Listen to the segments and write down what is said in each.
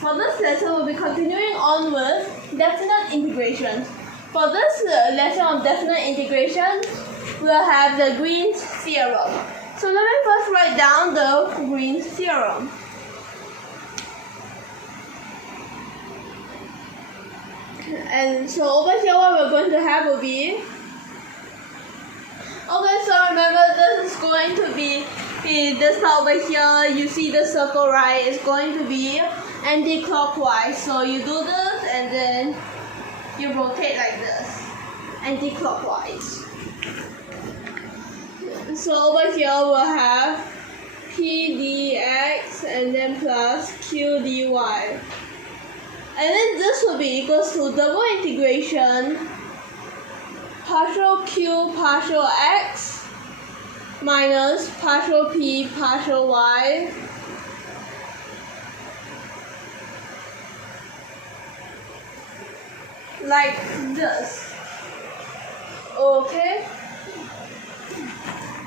for this lesson we'll be continuing on with definite integration. For this lesson of definite integration, we'll have the Green's theorem. So let me first write down the Green's theorem. And so over here what we're going to have will be, okay, so remember this is going to be this over here, you see the circle, right? It's going to be anti-clockwise. So you do this and then you rotate like this, anti-clockwise. So over here we'll have p dx and then plus q dy. And then this will be equals to double integration partial q partial x minus partial p partial y like this. Okay?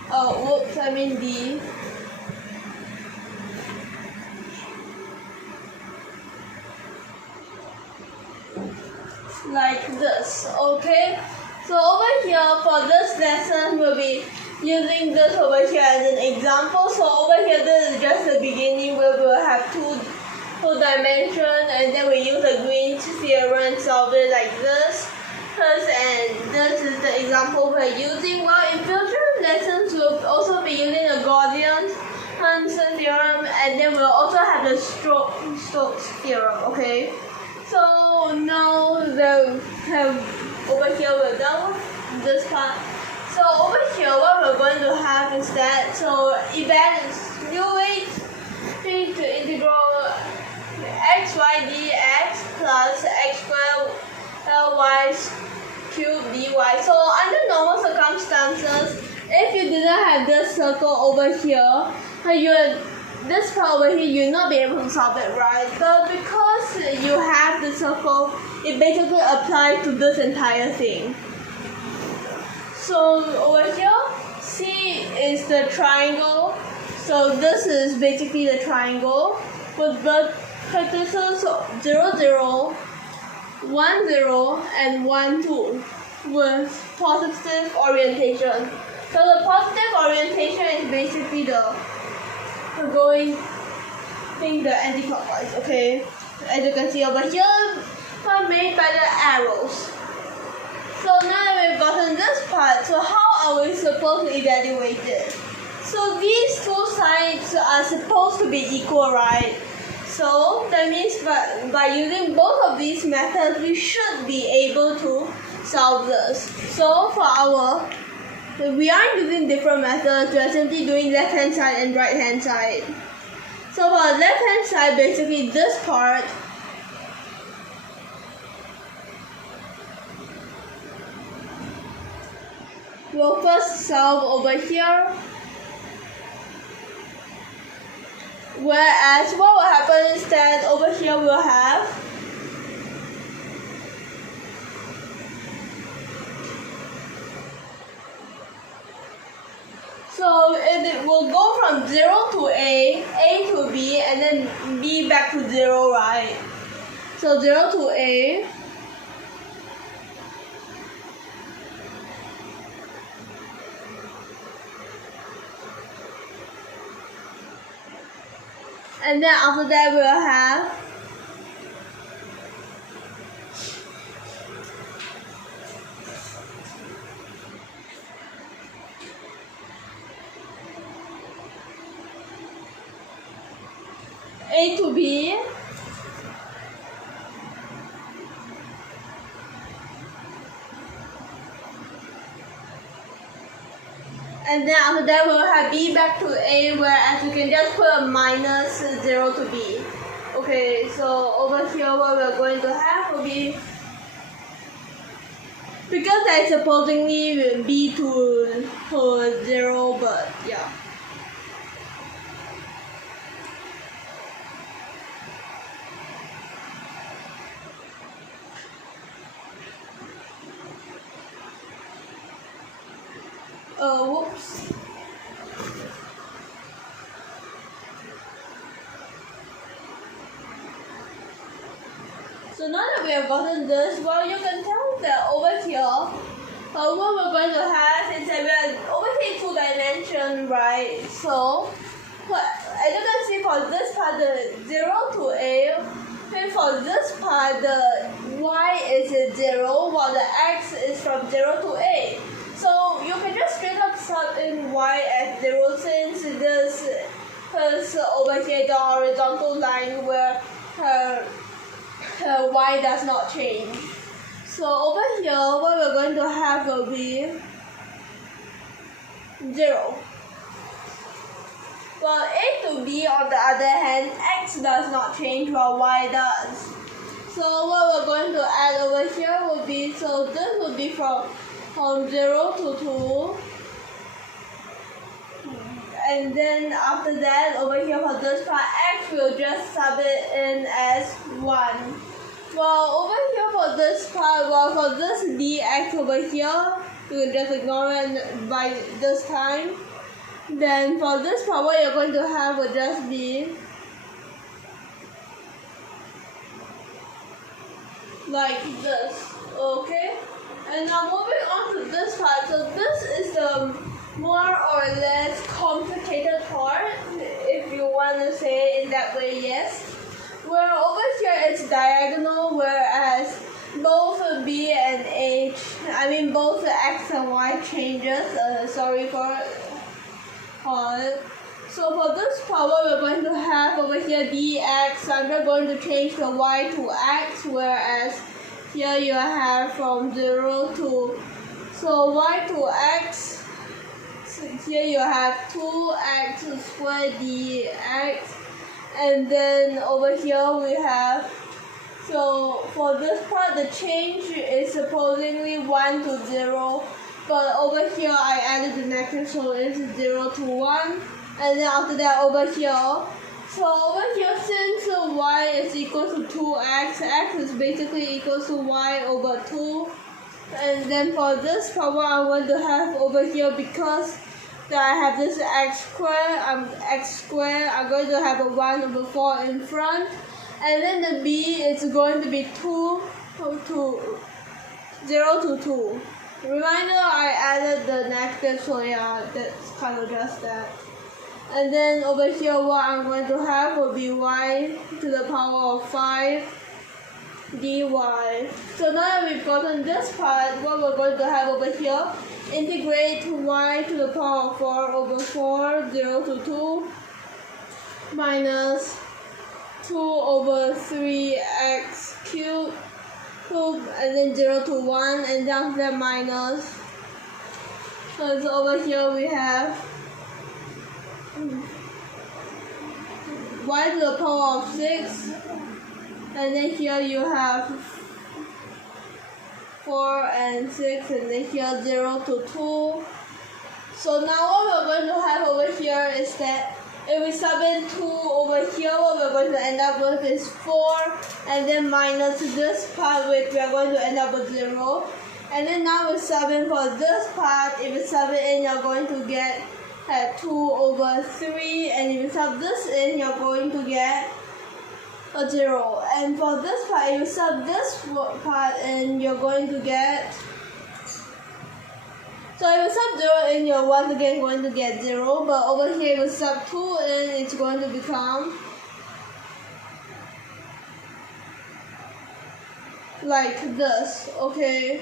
Oh, whoops, I mean D. Like this. Okay? So over here for this lesson we'll be using this over here as an example. So over here this is just the beginning where we'll have two dimensions and then we use the Green's theorem and solve it like this. And this is the example we're using. Well, in future lessons we'll also be using the Gaussian theorem and then we'll also have the Stokes theorem, okay? So now that over here we're done with this part. So over here what we're going to have instead, so evaluate to integral x y dx plus x squared y cubed dy. So under normal circumstances, if you didn't have this circle over here, this part over here you'll not be able to solve it, right? But because you have the circle, it basically applies to this entire thing. So over here, C is the triangle. So this is basically the triangle with the vertices 0, 0, 1, 0, and 1, 2 with positive orientation. So the positive orientation is basically the anti-clockwise, okay? As you can see over here, are made by the arrows. So now that we've gotten this part, so how are we supposed to evaluate it? So these two sides are supposed to be equal, right? So that means by using both of these methods, we should be able to solve this. So we aren't using different methods, we are simply doing left hand side and right hand side. So for the left hand side, basically this part, we'll first solve over here. Whereas what will happen is that over here we'll have so it will go from 0 to A to B, and then B back to 0, right? So 0 to A. And then after that we'll have A to B, and then after that we'll have B back to A, whereas you can just put a minus 0 to B. Okay, so over here what we're going to have will be, because I supposedly B to 0, but yeah. Whoops. we have gotten this, well, you can tell that over here, what we're going to have is that we are over here in 2 dimensions, right? So, as you can see for this part, the 0 to a, and for this part, the y is 0, while the x is from 0 to a. So you can just straight up sub in y at 0 since this is over here the horizontal line where her y does not change. So over here, what we're going to have will be 0. Well, a to b, on the other hand, x does not change while y does. So what we're going to add over here will be, so this will be from 0 to 2. And then after that, over here for this part, x will just sub it in as 1. Well, over here for this part, well, for this dx over here, you can just ignore it by this time. Then for this part, what you're going to have will just be like this, okay? And now moving on to this part, so this is the more or less complicated part, if you want to say it in that way, yes. Where over here it's diagonal, whereas both b and h, I mean both the x and y changes, sorry for so for this part, what we're going to have over here dx, I'm just going to change the y to x, whereas here you have from 0 to, so y to x, so here you have 2x squared dx, and then over here we have, so for this part the change is supposedly 1 to 0, but over here I added the negative, so it's 0 to 1, and then after that over here, so over here since y is equal to 2x, x is basically equal to y over 2, and then for this part what I want to have over here, because I have this x squared, I'm going to have a 1 over 4 in front, and then the b is going to be 2 to 0 to 2. Reminder, I added the negative, so yeah, that's kind of just that. And then over here, what I'm going to have will be y to the power of 5 dy. So now that we've gotten this part, what we're going to have over here, integrate y to the power of 4 over 4, 0 to 2, minus 2 over 3x cubed, and then 0 to 1, and down to that minus. So over here we have y to the power of 6, and then here you have 4 and 6, and then here 0 to 2. So now what we're going to have over here is that if we sub in 2 over here, what we're going to end up with is 4, and then minus this part, which we are going to end up with 0. And then now we sub in for this part, if you sub it in, you're going to get 2 over 3, and if you sub this in, you're going to get a 0. And for this part, if you sub this part in, you're going to get, so if you sub 0 in, you're once again going to get 0, but over here if you sub 2 in, it's going to become like this, okay?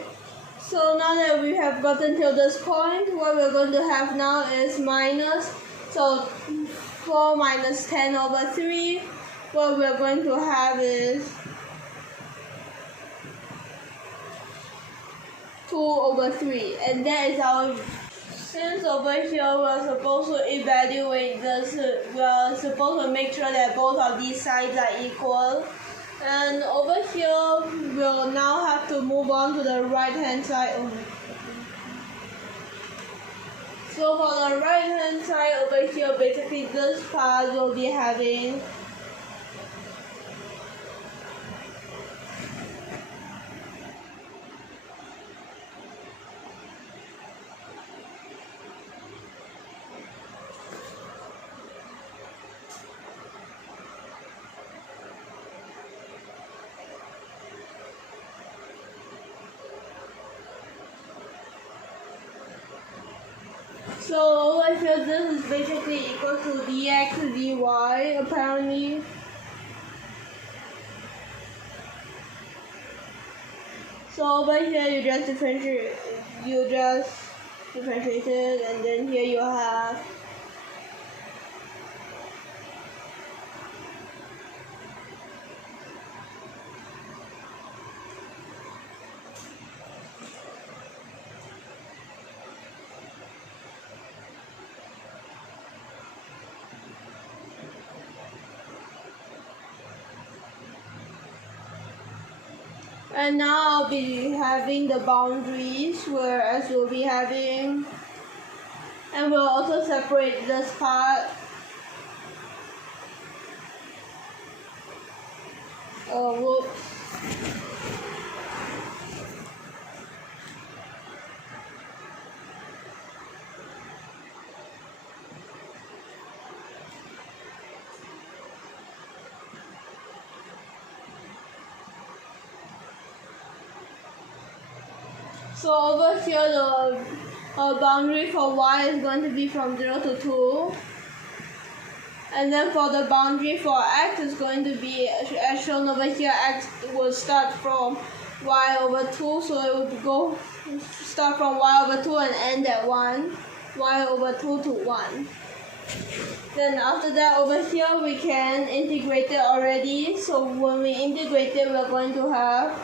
So now that we have gotten to this point, what we're going to have now is minus, so 4 minus 10 over 3, what we're going to have is 2 over 3, and that is our, since over here we're supposed to evaluate this, we're supposed to make sure that both of these sides are equal. And over here, we'll now have to move on to the right hand side. So for the right hand side over here, basically this part will be having So over here this is basically equal to dx dy apparently. So over here you just differentiate it, and then here you have and now I'll be having the boundaries, whereas we'll be having, and we'll also separate this part. Oh, whoops. So over here the boundary for y is going to be from 0 to 2. And then for the boundary for x is going to be, as shown over here, x will start from y over 2. So it would start from y over 2 and end at 1. Y over 2 to 1. Then after that over here we can integrate it already. So when we integrate it, we're going to have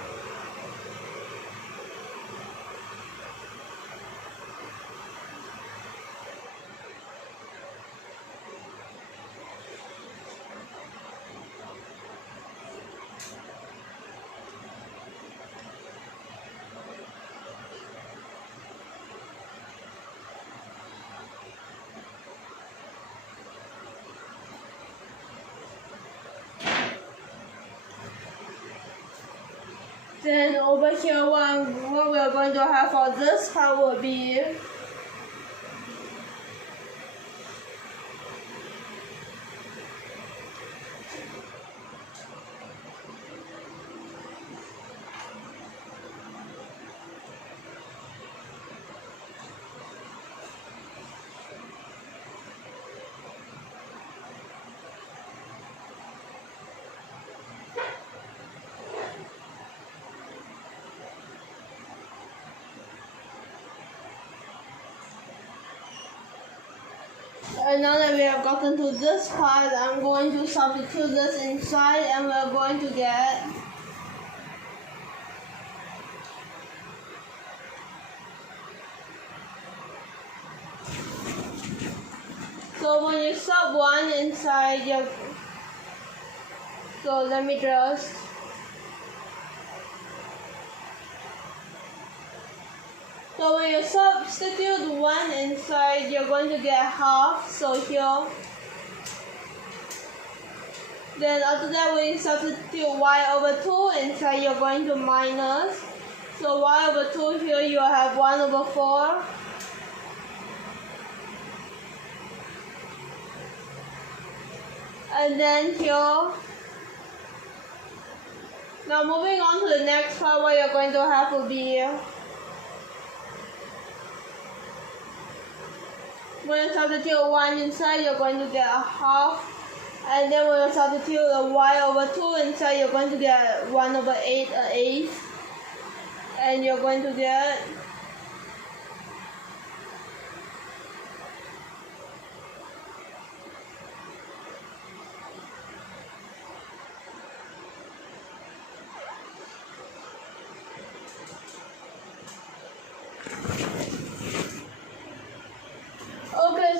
then over here what we are going to have for this part will be and now that we have gotten to this part, I'm going to substitute this inside, and we're going to get so when you sub 1 inside your, so let me just so when you substitute 1 inside, you're going to get half, so here. Then after that, when you substitute y over 2 inside, you're going to minus. So y over 2 here, you have 1 over 4. And then here. Now moving on to the next part, what you're going to have will be when you substitute 1 inside, you're going to get a half. And then when you substitute a y over 2 inside, you're going to get 1 over 8, an eighth. And you're going to get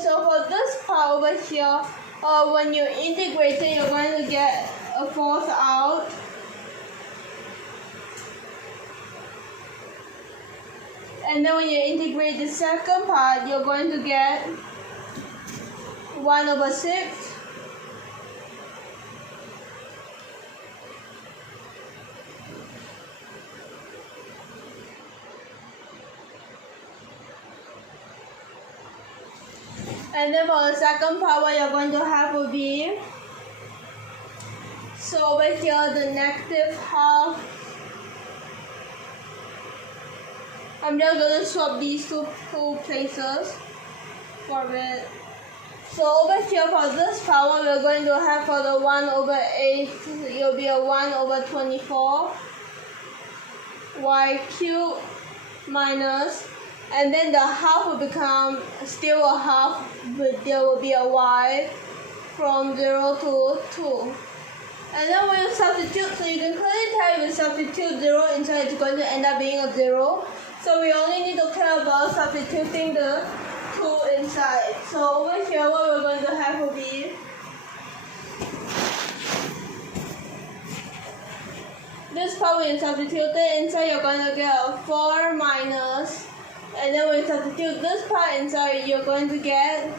so for this part over here, when you integrate it, you're going to get a fourth out. And then when you integrate the second part, you're going to get 1 over 6. And then for the second part, what you're going to have will be, so over here, the negative half. I'm just going to swap these two places. for it. So over here for this part, what we're going to have for the 1 over 8, it will be a 1 over 24 y cubed minus, and then the half will become still a half, but there will be a y from 0 to 2. And then when you substitute, so you can clearly tell if you substitute 0 inside, it's going to end up being a 0. So we only need to care about substituting the 2 inside. So over here, what we're going to have will be this part when you substitute it inside, you're going to get a 4 minus, and then when you substitute this part inside, you're going to get,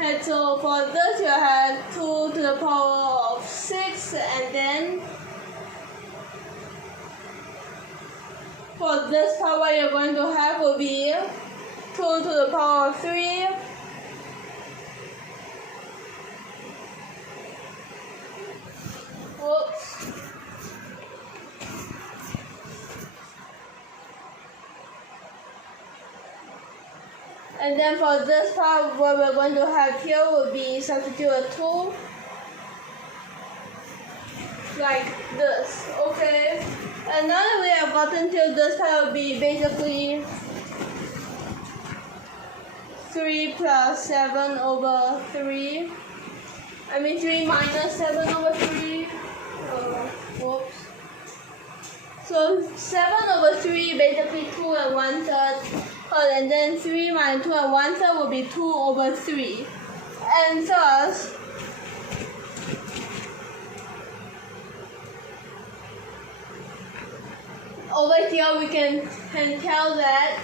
and so for this you have 2 to the power of 6, and then for this part what you're going to have will be 2 to the power of 3, whoops, and then for this part what we're going to have here will be substitute a 2 like this, okay? And now that we have gotten to this part, will be basically 3 plus 7 over 3. 3 minus 7 over 3. Whoops. So 7 over 3 basically 2 and 1/3. And then 3 minus 2 and 1/3 will be 2 over 3. And thus, over here we can tell that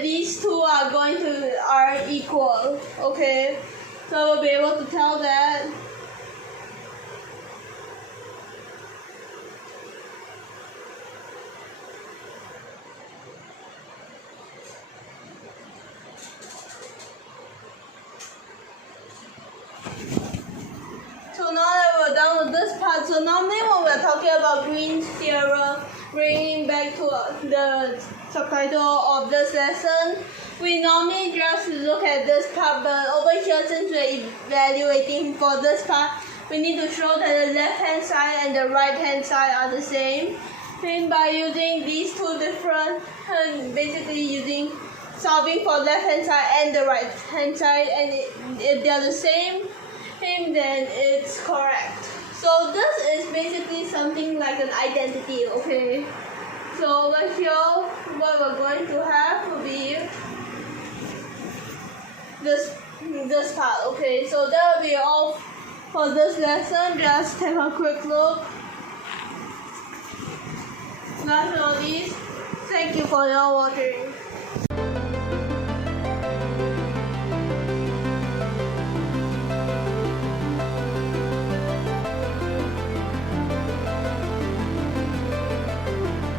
these two are equal, okay? So we'll be able to tell that So now that we're done with this part, so normally when we're talking about Green's theorem, bringing back to the subtitle of this lesson, we normally just look at this part, but over here since we're evaluating for this part, we need to show that the left hand side and the right hand side are the same. And by using these two different, basically solving for left hand side and the right hand side, and if they're the same, then it's correct. So this is basically something like an identity, okay? So over here, what we're going to have will be this part, okay? So that will be all for this lesson. Just take a quick look. Last but not least, thank you for your watching.